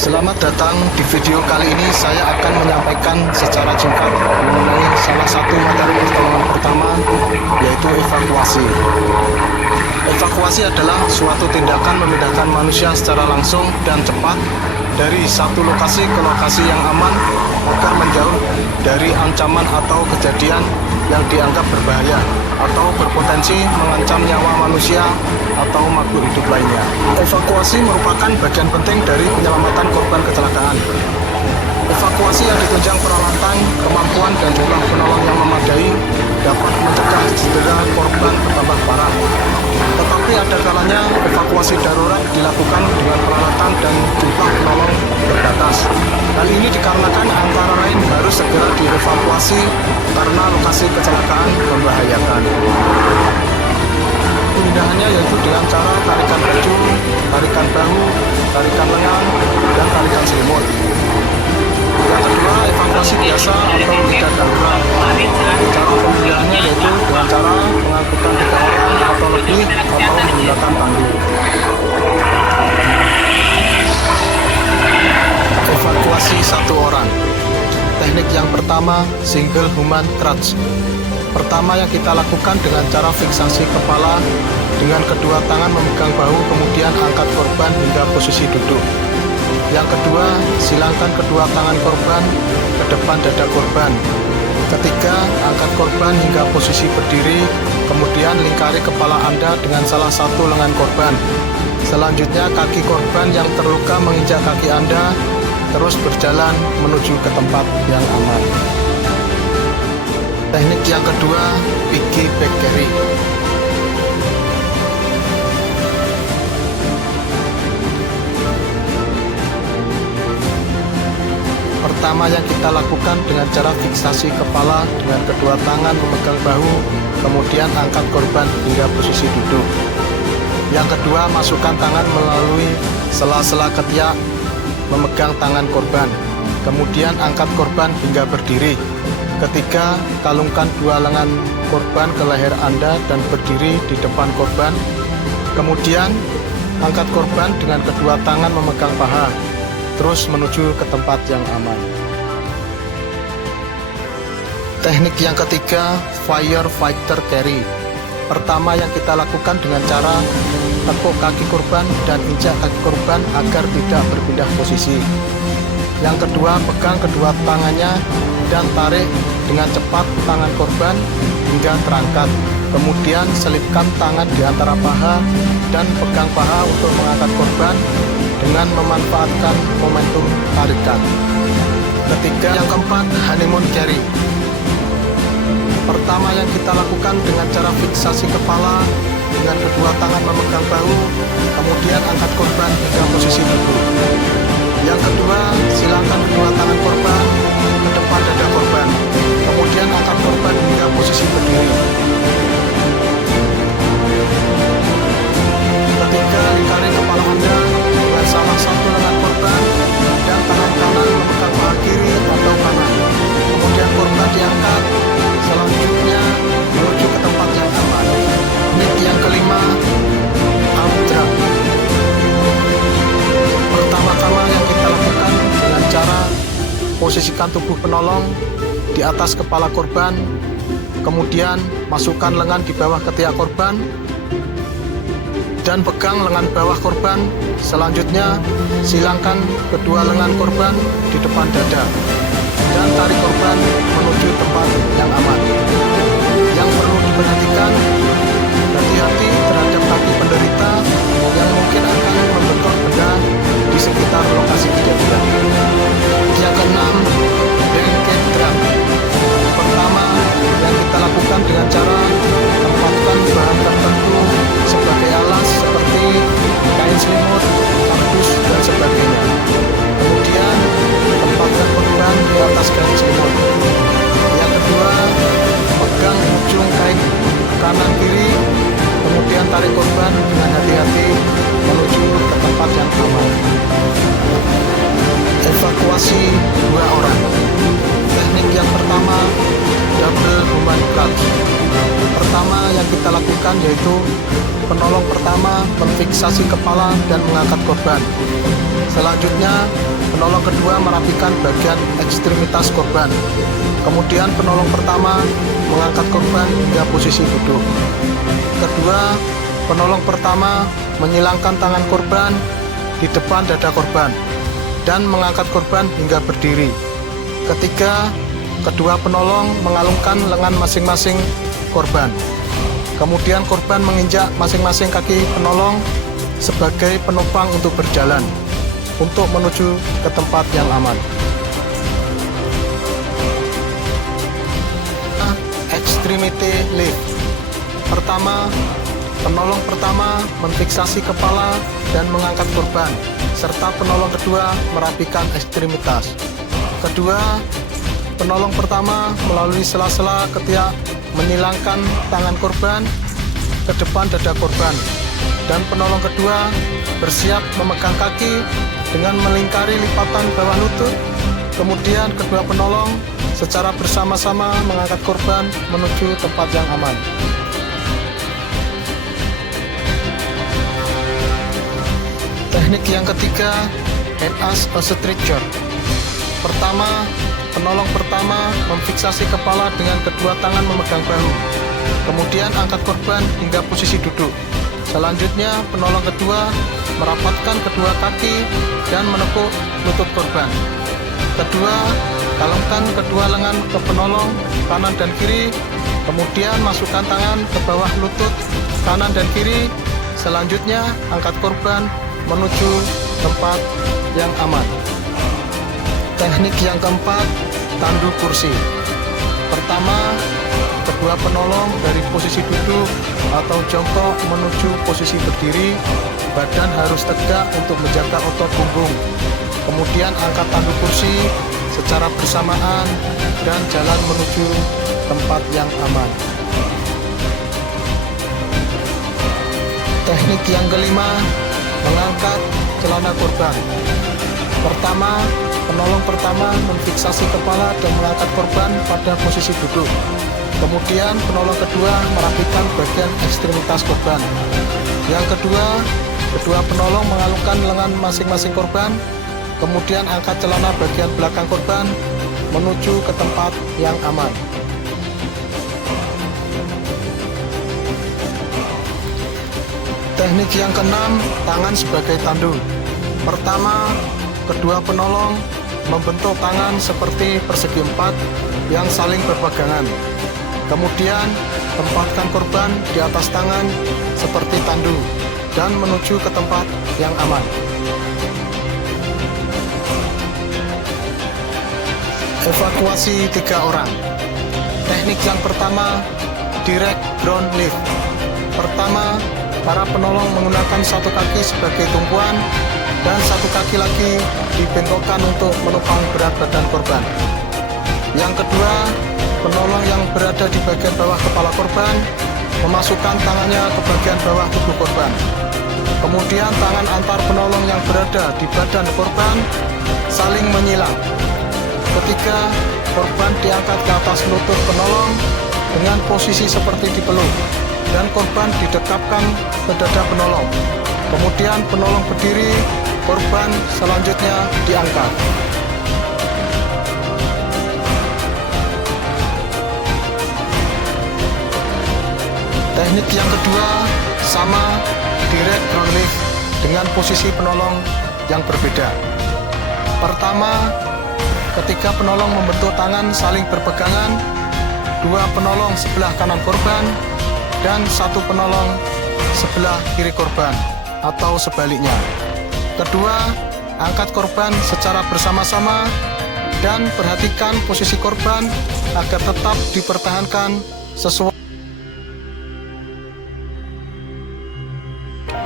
Selamat datang di video kali ini. Saya akan menyampaikan secara singkat mengenai salah satu materi pertolongan pertama, yaitu evakuasi. Evakuasi adalah suatu tindakan memindahkan manusia secara langsung dan cepat dari satu lokasi ke lokasi yang aman agar menjauh dari ancaman atau kejadian yang dianggap berbahaya atau berpotensi mengancam nyawa manusia atau makhluk hidup lainnya. Evakuasi merupakan bagian penting dari penyelamatan korban kecelakaan. Evakuasi yang ditunjang peralatan, kemampuan, dan jumlah penolong yang memadai dapat mencegah cedera korban bertambah parah. Tetapi ada kalanya evakuasi darurat dilakukan dengan peralatan dan jumlah penolong terbatas. Hal ini dikarenakan antara lain harus segera dievakuasi karena lokasi kecelakaan membahayakan. Pemindahannya yaitu dengan cara tarikan baju, tarikan bahu, tarikan lengan, dan tarikan selimut. Yang kedua, evakuasi biasa atau tidak darurat. Cara pemindahannya yaitu dengan cara mengangkutkan 3 orang atau lebih atau menggunakan tandu. Evakuasi 1 orang. Teknik yang pertama, single human crutch. Pertama yang kita lakukan dengan cara fiksasi kepala dengan kedua tangan memegang bahu, kemudian angkat korban hingga posisi duduk. Yang kedua, silangkan kedua tangan korban ke depan dada korban. Ketiga, angkat korban hingga posisi berdiri, kemudian lingkari kepala Anda dengan salah satu lengan korban. Selanjutnya, kaki korban yang terluka menginjak kaki Anda, terus berjalan menuju ke tempat yang aman. Teknik yang kedua, piggyback carry. Pertama yang kita lakukan dengan cara fiksasi kepala dengan kedua tangan memegang bahu, kemudian angkat korban hingga posisi duduk. Yang kedua, masukkan tangan melalui sela-sela ketiak memegang tangan korban, kemudian angkat korban hingga berdiri. Ketiga, kalungkan 2 lengan korban ke leher Anda dan berdiri di depan korban. Kemudian, angkat korban dengan kedua tangan memegang paha, terus menuju ke tempat yang aman. Teknik yang ketiga, firefighter carry. Pertama yang kita lakukan dengan cara tekuk kaki korban dan injak kaki korban agar tidak berpindah posisi. Yang kedua, pegang kedua tangannya dan tarik dengan cepat tangan korban hingga terangkat. Kemudian selipkan tangan di antara paha dan pegang paha untuk mengangkat korban dengan memanfaatkan momentum tarikan. Ketiga, yang keempat, honeymoon carry. Pertama yang kita lakukan dengan cara fiksasi kepala dengan kedua tangan memegang bahu, kemudian angkat korban hingga posisi duduk. Yang kedua, silangkan kedua tangan korban ke depan dada korban, kemudian angkat korban hingga posisi berdiri. Ketiga, lingkari kepala Anda dengan salah satu lengan korban dan tangan kanan memegang paha kiri atau kanan. Kemudian korban diangkat, selanjutnya menuju ke tempat yang aman. Teknik yang kelima, arm drag. Pertama-tama yang kita lakukan dengan cara posisikan tubuh penolong di atas kepala korban, kemudian masukkan lengan di bawah ketiak korban dan pegang lengan bawah korban. Selanjutnya silangkan kedua lengan korban di depan dada dan tarik korban menuju tempat yang aman. Yang perlu diperhatikan, hati-hati terhadap kaki penderita yang mungkin akan membentur benda di sekitar lokasi kejadian. Yang keenam, blanket drag. Pertama yang kita lakukan dengan cara tempatkan bahan tertentu sebagai alas seperti kain selimut, kardus, dan sebagainya. Kemudian tempatkan korban di atas kain selimut. Yang kedua, pegang ujung kain kanan kiri, kemudian tarik korban dengan hati-hati menuju ke tempat yang aman. Evakuasi 2 orang. Teknik yang pertama, double human crutch. Pertama yang kita lakukan yaitu penolong pertama memfiksasi kepala dan mengangkat korban. Selanjutnya, penolong kedua merapikan bagian ekstremitas korban. Kemudian penolong pertama mengangkat korban hingga posisi duduk. Kedua, penolong pertama menyilangkan tangan korban di depan dada korban dan mengangkat korban hingga berdiri. Ketiga, kedua penolong mengalungkan lengan masing-masing korban. Kemudian korban menginjak masing-masing kaki penolong sebagai penopang untuk berjalan untuk menuju ke tempat yang aman. Extremity lift. Pertama, penolong pertama memfiksasi kepala dan mengangkat korban, serta penolong kedua merapikan ekstremitas. Kedua, penolong pertama melalui sela-sela ketiak menyilangkan tangan korban ke depan dada korban, dan penolong kedua bersiap memegang kaki dengan melingkari lipatan bawah lutut. Kemudian kedua penolong secara bersama-sama mengangkat korban menuju tempat yang aman. Teknik yang ketiga, hand as a stretcher. Pertama, penolong pertama memfiksasi kepala dengan kedua tangan memegang bahu. Kemudian angkat korban hingga posisi duduk. Selanjutnya, penolong kedua merapatkan kedua kaki dan menepuk lutut korban. Kedua, kalungkan kedua lengan ke penolong kanan dan kiri. Kemudian masukkan tangan ke bawah lutut kanan dan kiri. Selanjutnya, angkat korban menuju tempat yang aman. Teknik yang keempat, tandu kursi. Pertama, kedua penolong dari posisi duduk atau jongkok menuju posisi berdiri. Badan harus tegak untuk menjaga otot punggung. Kemudian angkat tandu kursi secara bersamaan dan jalan menuju tempat yang aman. Teknik yang kelima, mengangkat celana korban. Pertama, penolong pertama memfiksasi kepala dan mengangkat korban pada posisi duduk. Kemudian penolong kedua merapikan bagian ekstremitas korban. Yang kedua, kedua penolong mengalungkan lengan masing-masing korban. Kemudian angkat celana bagian belakang korban menuju ke tempat yang aman. Teknik yang keenam, tangan sebagai tandu. Pertama, kedua penolong membentuk tangan seperti persegi empat yang saling berpegangan. Kemudian, tempatkan korban di atas tangan seperti tandu dan menuju ke tempat yang aman. Evakuasi 3 orang. Teknik yang pertama, direct ground lift. Pertama, para penolong menggunakan satu kaki sebagai tumpuan dan satu kaki lagi dibengkokkan untuk menopang berat badan korban. Yang kedua, penolong yang berada di bagian bawah kepala korban memasukkan tangannya ke bagian bawah tubuh korban. Kemudian tangan antar penolong yang berada di badan korban saling menyilang. Ketiga, korban diangkat ke atas lutut penolong dengan posisi seperti dipeluk, dan korban didekapkan ke dada penolong. Kemudian penolong berdiri, korban selanjutnya diangkat. Teknik yang kedua sama, direct ground lift dengan posisi penolong yang berbeda. Pertama, ketika penolong membentuk tangan saling berpegangan, dua penolong sebelah kanan korban dan satu penolong sebelah kiri korban atau sebaliknya. Kedua, angkat korban secara bersama-sama dan perhatikan posisi korban agar tetap dipertahankan sesuai.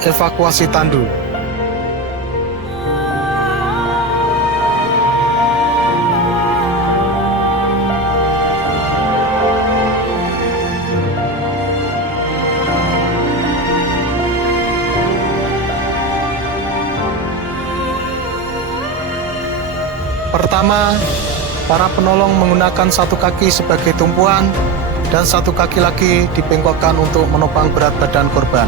Evakuasi tandu. Pertama, para penolong menggunakan satu kaki sebagai tumpuan dan satu kaki lagi dibengkokkan untuk menopang berat badan korban.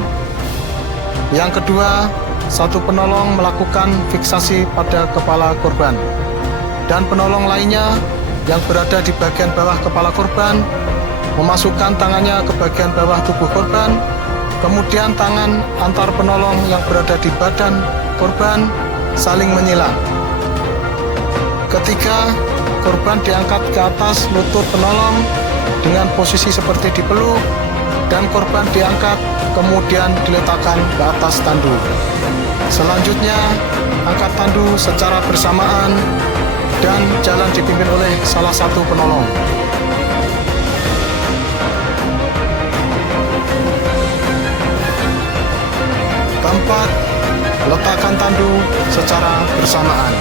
Yang kedua, satu penolong melakukan fiksasi pada kepala korban, dan penolong lainnya yang berada di bagian bawah kepala korban memasukkan tangannya ke bagian bawah tubuh korban, kemudian tangan antar penolong yang berada di badan korban saling menyilang. Ketiga, korban diangkat ke atas lutut penolong dengan posisi seperti dipeluk, dan korban diangkat kemudian diletakkan ke atas tandu. Selanjutnya, angkat tandu secara bersamaan dan jalan dipimpin oleh salah satu penolong. Keempat, letakkan tandu secara bersamaan.